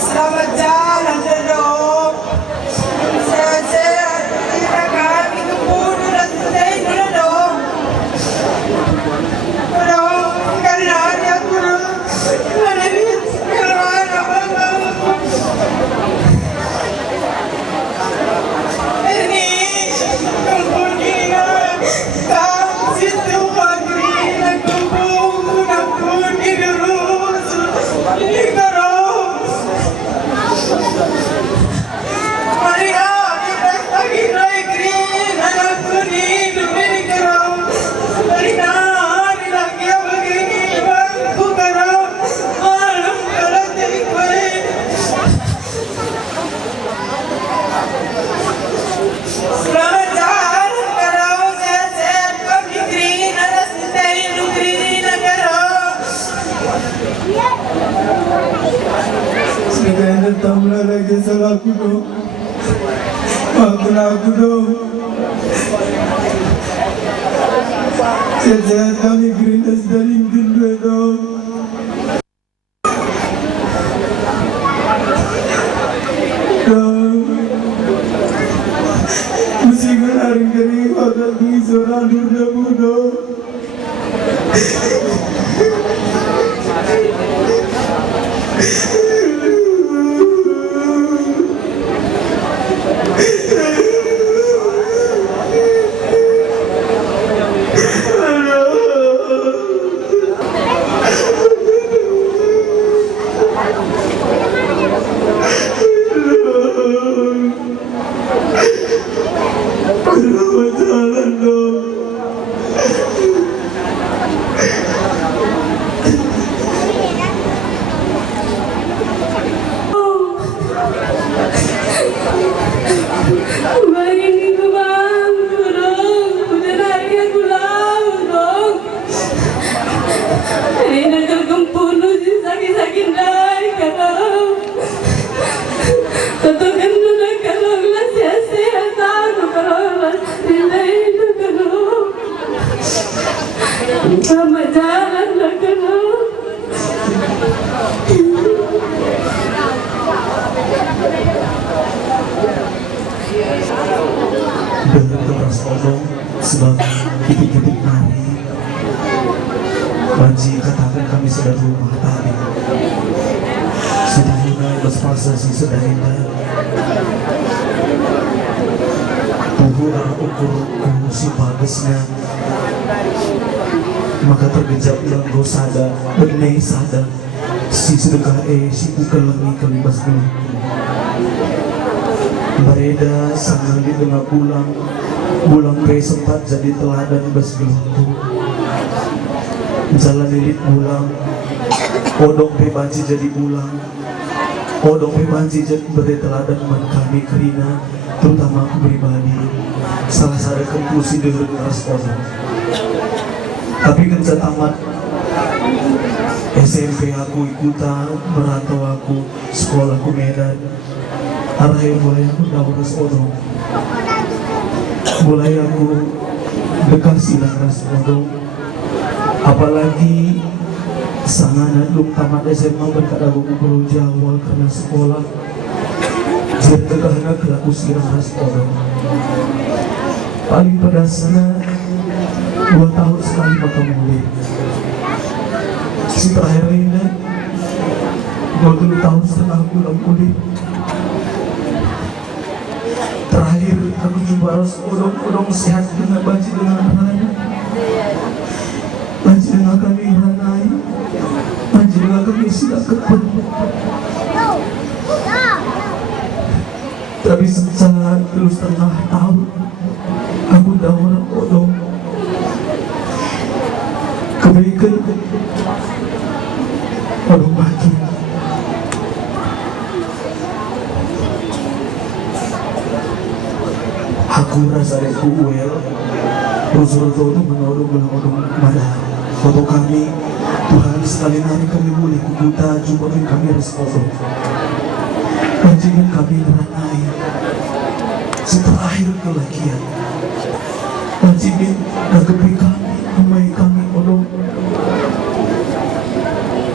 Selamat jalan dong. Sehat-sehat kita kami keburu dan selesai dulu dong. Dong, karena ada guru. Ada di sekolah ini kampung kita. Kamu situ pagi nak kampung nak pergi terus. Ini terus. Maria, kita lagi negeri, anak kuni demi kerau. Maria, lagi begini bangku kerau, malam kalau jadi kue. Selamat jalan kerau, sehat-sehat kau negeri, anak sintai negeri kerau. Sekarang tahu lagi salah aku dong. Maafkan aku dong. Sehat-sehat kami gerindas dari dua dong. Dong. Musikan hari kering hotel di seorang dunia dong. Selamat jalan lah kerana Berkeras odong sebab kitik-kitik nari. Banji katakan kami sudah rumah tadi. Sudah mulai berpaksa si sudah indah. Tuhura ukur si bagusnya. Maka tergejap yang gosada benai sada si sedekah si ukelengi kelibas dulu bereda sambil di tengah bulang ke sempat jadi teladan bas gelutu jalan lilit bulang odong pe banci jadi bulang odong pe banci jadi berde teladan man kami kerina terutama aku pribadi salah sada konklusi dengan keras odong. Tapi kan tamat SMP aku ikutan, merantau aku, sekolah aku Medan. Arahnya mulai aku daurus odong. Mulai aku bekasi dan ras odong. Apalagi sangat lung tamat SMA berkata aku perlu Jawa karena sekolah. Jadi tegahnya kelaku sirang ras odong. Paling pada sana 2 tahun sekali maka mulai si terakhir ini 20 tahun setelah pulang kuliah terakhir aku jumpa harus odong sehat dengan banci dengan rana banci dengan kami ranai banci dengan kami sidak kepen tapi secara terus setengah tahun aku dah orang odong kebaikan odong bagi aku rasa aku uel Rasul-Rasul itu menodong odong pada foto kami Tuhan sekali hari kami boleh kubuta jumpain kami harus odong pancingan kami meranai si terakhir kelakian. Wajibin nagapi kami, umay kami, odong.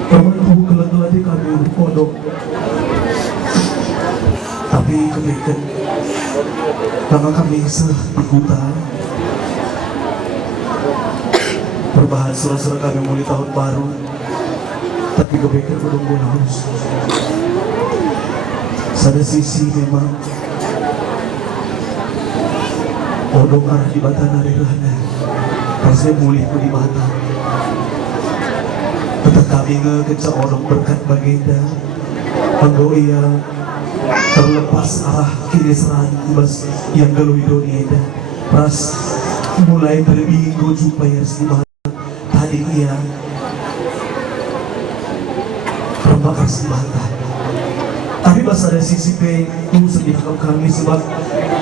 Kaman ko kelang-keladi kami, odong. Tapi kebaikan, karena kami seikutan. Perubahan surah-surah kami mulai tahun baru. Tapi kebaikan odong harus. Sada sisi memang odong arah di bata narirahna rasanya mulih ku di bata tetap kami ngekeca odong berkat bagenda anggo ia terlepas arah kiri serang bas yang geluh idonieda ras mulai berbinggo jumpa yang di bata tadi ia rembak ras di bata tapi pas ada sisi itu sedih kami sebab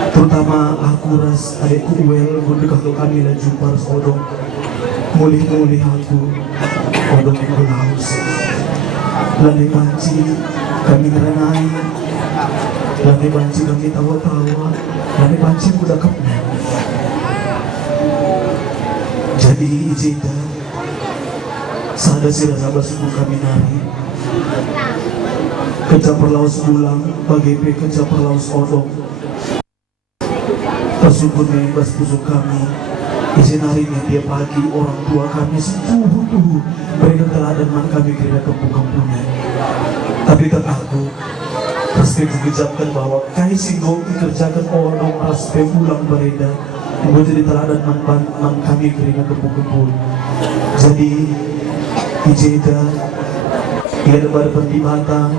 terutama aku ras adekku Uel gunde kalau kami lah jumpa ras odong mulih-mulih aku odong itu haus lantai banci kami ngerenai lantai banci kami tawa-tawa lantai banci aku dekapnya jadi izinkan sada sirah suku kami nari kecap perlaus bulang bagi kecap perlaus odong tersebut bebas busuk kami izin harinya tiap pagi orang tua kami setuhu-tuhu mereka teladan man kami kira kampung-kampungnya tapi tak aku pasti mengucapkan bahwa kai singgong dikerjakan odong ras pulang bereda membuat jadi teladan man kami kira kampung-kampung jadi ijeda ia lebar pendibata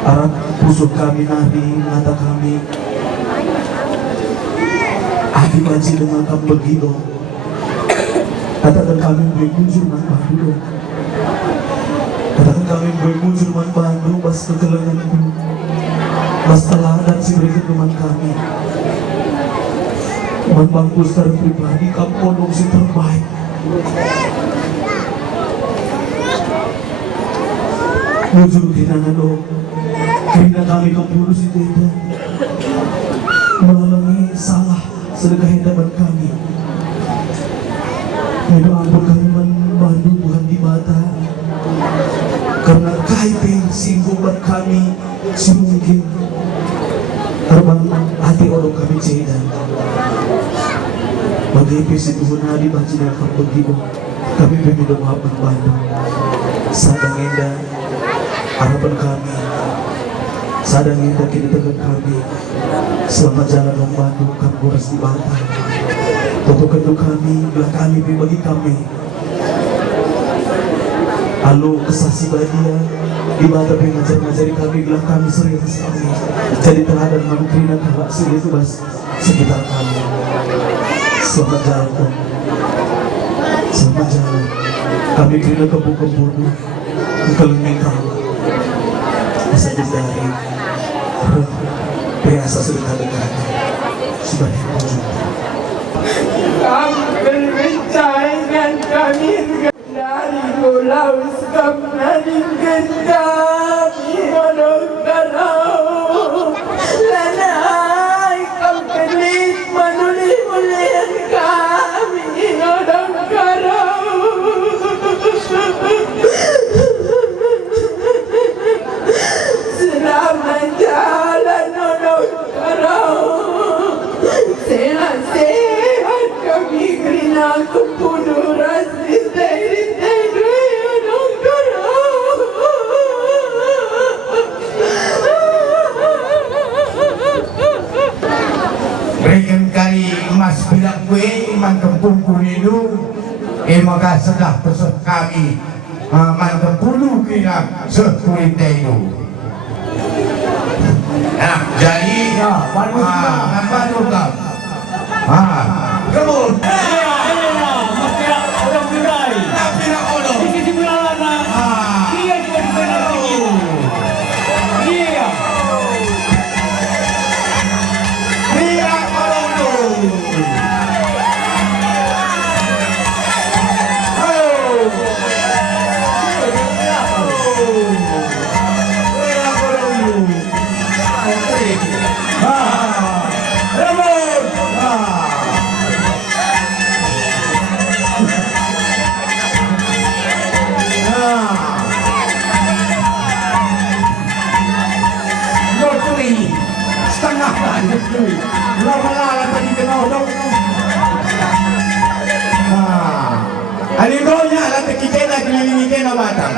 Arab busuk kami nari mata kami Adi banci dengan kamu begino katakan kami berkunjung man Bandung katakan kami berkunjung man Bandung bas kegelenganku bas teladan si berikut teman kami man bangku secara pribadi kamu odong si terbaik mujur kinangan dong karena kami keburu si Teda melalui salah sedekah hidupan kami Minta ampun kami membantu Tuhan di mata karena kaipeng singgungan kami si mungkin terbang hati orang kami cedan bagi pesi Tuhan hadi baca dan begitu kami meminta maaf membantu sadang indah harapan kami sadang indah kini tekan kami selamat jalan membantu kami boras di bata untuk kedua kami belah kami bagi kami Halo kesasi badia di bata pengajar-ngajari kami belah kami serius kami jadi teladan manukrina kahak serius bas sekitar kami selamat jalan selamat jalan kami kena kebun-kebun kelengeng kami bisa dari biasa sedekah-dekah sebagai wujud Kamu berbincangkan kami dari pulau dari kami monogkarau lanai kau kelik manuli-mulian kami monogkarau selamat jalan monogkarau sehat-sehat kami kerana kumpul rasi dari monogkarau berikan kali emas bilang kue iman kempung kulidu maka sedah pesut kami man kempulu kira sekulit itu nah jadi bantu kau kebun cuy. Lama-lama tadi kenal dong. Nah, alindonya lah tekikena kelilingi kena batang.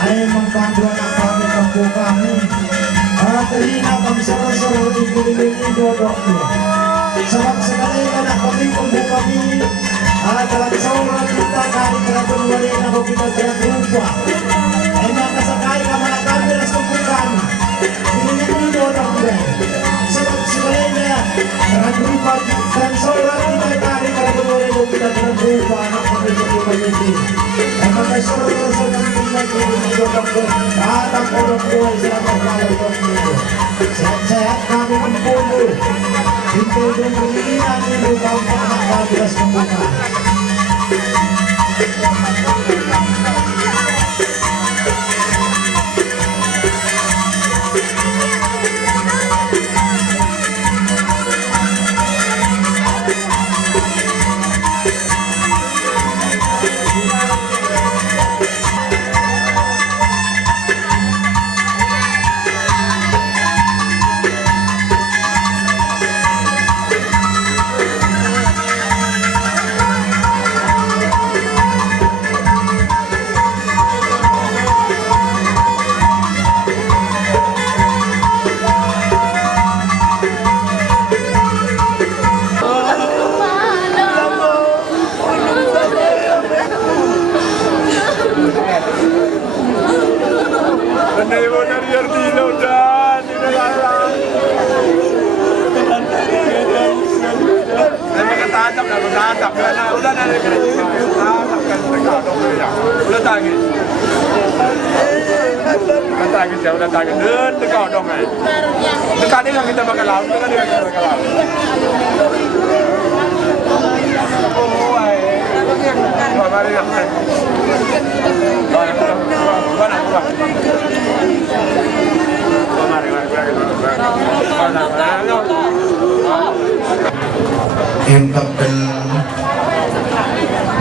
Ay magpapagawa ng kami kampo kami. Terhina kami sarang-sarang ikililin dokter. Sabab sa kanila na kami kumpo kami. Dalam seorang kita kami kena berwari na kita berupa. Ay makasakay ka mga kami na sumpukan. Ikililin dokter. Sabab sa kanila kena berupa. Dan seorang kita kami kena berwari na kita berupa. Anak kami sa kumalitin. Ay makasarang-sarang datang orang tua selamat malam waktu sehat-sehat kami kumpul pintu dunia ini gampang kami sembuhkan. Udah tanya dan tegak dong ay. Dekat ni kita bakal laut, dekat ni kita bakal laut. Oh ay. Mari nak. Entapkan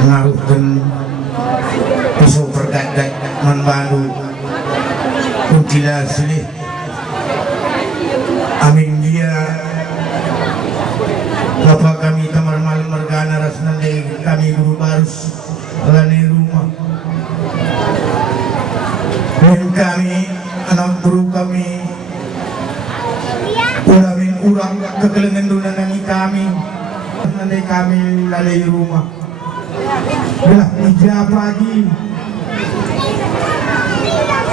ngaruhkan pisau perdadak manbalu kuntila silih amin dia Bapak kami tamar malam mergana rasna kami guru barus lani rumah dan kami anak guru kami ulamin urang kekelengan dunan nani kami nanti kami lalai rumah belah ijab pagi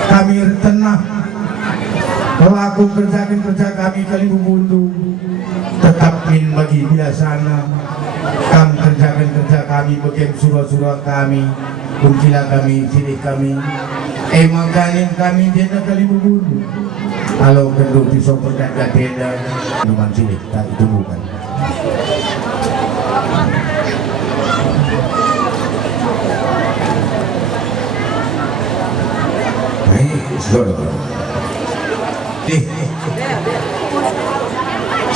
kami tenang pelaku kerja kami kali buntu tetap min bagi biasana kami kerjakan kerja kami bagian surah-surah kami kuncila kami silih kami maganin kami dia kali buntu kalau kendung pisau perdagang beda cuman silih tak itu bukan.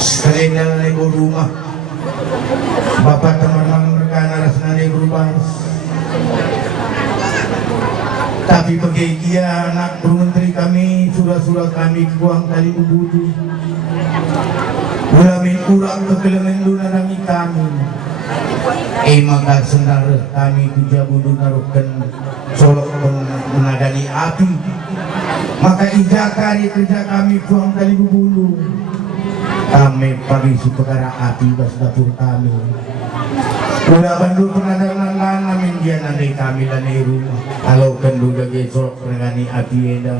Sekalian dalam ibu rumah Bapak teman-teman mereka naras nari berubah tapi bagi dia anak bermenteri kami surah-surah kami kuang kali bubudu ulamin kurang kekelengan dunanangi kami maka sendar kami kujabudu naruhkan solok menadani api maka ijakari kerja kami kuang kali bubulu kami pagi supekara api bas dapur kami udah bandu penadanan namin dia nanti kami lanai rumah kalau kendu lagi solok menadani api eda